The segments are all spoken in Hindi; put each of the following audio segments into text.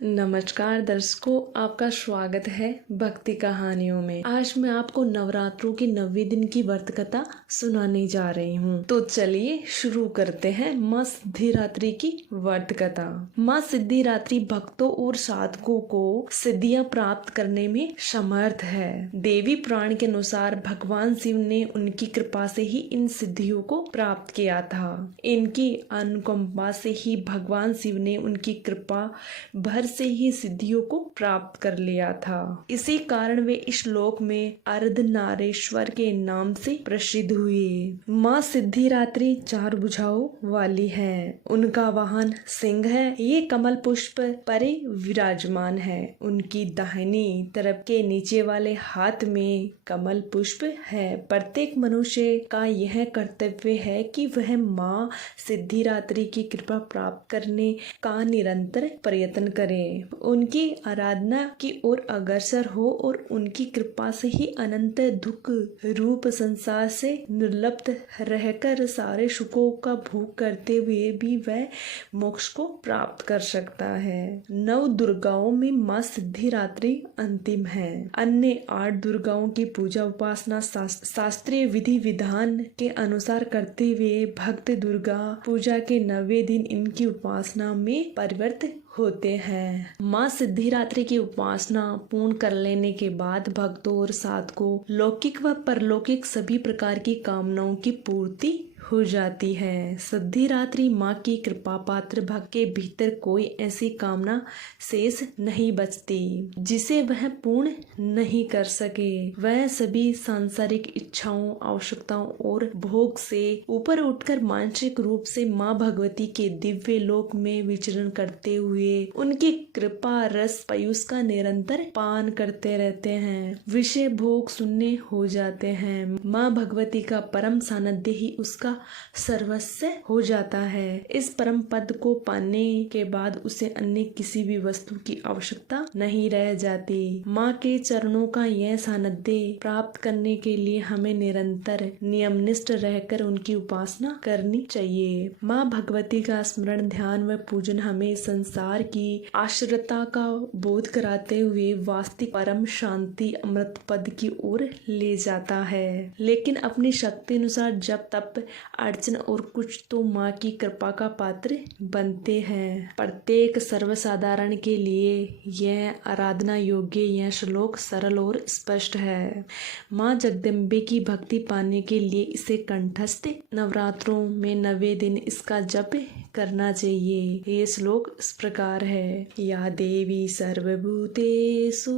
नमस्कार दर्शकों, आपका स्वागत है भक्ति कहानियों में। आज मैं आपको नवरात्रों के 9वें दिन की व्रत कथा सुनाने जा रही हूँ। तो चलिए शुरू करते हैं माँ सिद्धिदात्री की व्रत कथा। माँ सिद्धिदात्री भक्तों और साधकों को सिद्धियां प्राप्त करने में समर्थ है। देवी पुराण के अनुसार भगवान शिव ने उनकी कृपा से ही इन सिद्धियों को प्राप्त किया था। इनकी अनुकंपा से ही भगवान शिव ने उनकी कृपा भर से ही सिद्धियों को प्राप्त कर लिया था। इसी कारण वे इस लोक में अर्धनारेश्वर के नाम से प्रसिद्ध हुए। माँ सिद्धिदात्री 4 भुजाओं वाली है। उनका वाहन सिंह है। ये कमल पुष्प परे विराजमान है। उनकी दाहिनी तरफ के नीचे वाले हाथ में कमल पुष्प है। प्रत्येक मनुष्य का यह कर्तव्य है कि वह माँ सिद्धिदात्री की कृपा प्राप्त करने का निरंतर प्रयत्न करे, उनकी आराधना की ओर अग्रसर हो और उनकी कृपा से ही अनंत दुख रूप संसार से निर्लिप्त रहकर सारे सुखों का भोग करते हुए भी वह मोक्ष को प्राप्त कर सकता है। 9 दुर्गाओं में माँ सिद्धिदात्री अंतिम है। अन्य 8 दुर्गाओं की पूजा उपासना शास्त्रीय विधि विधान के अनुसार करते हुए भक्त दुर्गा पूजा के 9वें दिन इनकी उपासना में परिवर्तित होते हैं। माँ सिद्धिदात्री की उपासना पूर्ण कर लेने के बाद भक्तों और साधकों लौकिक व परलौकिक सभी प्रकार की कामनाओं की पूर्ति हो जाती है। सिद्धिदात्री माँ की कृपा पात्र भक्त के भीतर कोई ऐसी कामना शेष नहीं बचती जिसे वह पूर्ण नहीं कर सके। वह सभी सांसारिक इच्छाओं, आवश्यकताओं और भोग से ऊपर उठकर मानसिक रूप से माँ भगवती के दिव्य लोक में विचरण करते हुए उनकी कृपा रस पयुष का निरंतर पान करते रहते हैं। विषय भोग शून्य हो जाते हैं। माँ भगवती का परम सानिध्य ही उसका सर्वस्व हो जाता है। इस परम पद को पाने के बाद उसे अन्य किसी भी वस्तु की आवश्यकता नहीं रह जाती। माँ के चरणों का यह सानिध्य प्राप्त करने के लिए हमें निरंतर नियमनिष्ठ रहकर उनकी उपासना करनी चाहिए। माँ भगवती का स्मरण, ध्यान व पूजन हमें संसार की आश्रितता का बोध कराते हुए वास्तविक परम शांति अमृत पद की ओर ले जाता है। लेकिन अपनी शक्ति अनुसार जब तप अर्चन और कुछ तो माँ की कृपा का पात्र बनते हैं। प्रत्येक सर्वसाधारण के लिए यह आराधना योग्य यह श्लोक सरल और स्पष्ट है। माँ जगदम्बे की भक्ति पाने के लिए इसे कंठस्थ नवरात्रों में 9वें दिन इसका जप करना चाहिए। ये श्लोक इस प्रकार है। या देवी सर्वभूतेषु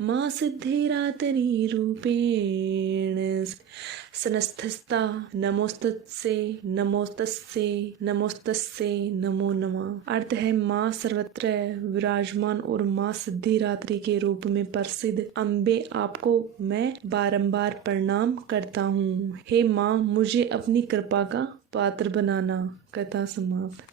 माँ सिद्धिदात्री रूपेण संस्थस्ता नमोस्तस्यै नमोस्तस्यै नमोस्तस्यै नमो नमः। अर्थ है माँ सर्वत्र विराजमान और माँ सिद्धिदात्री के रूप में प्रसिद्ध अम्बे, आपको मैं बारंबार प्रणाम करता हूँ। हे माँ, मुझे अपनी कृपा का पात्र बनाना। कथा समाप्त।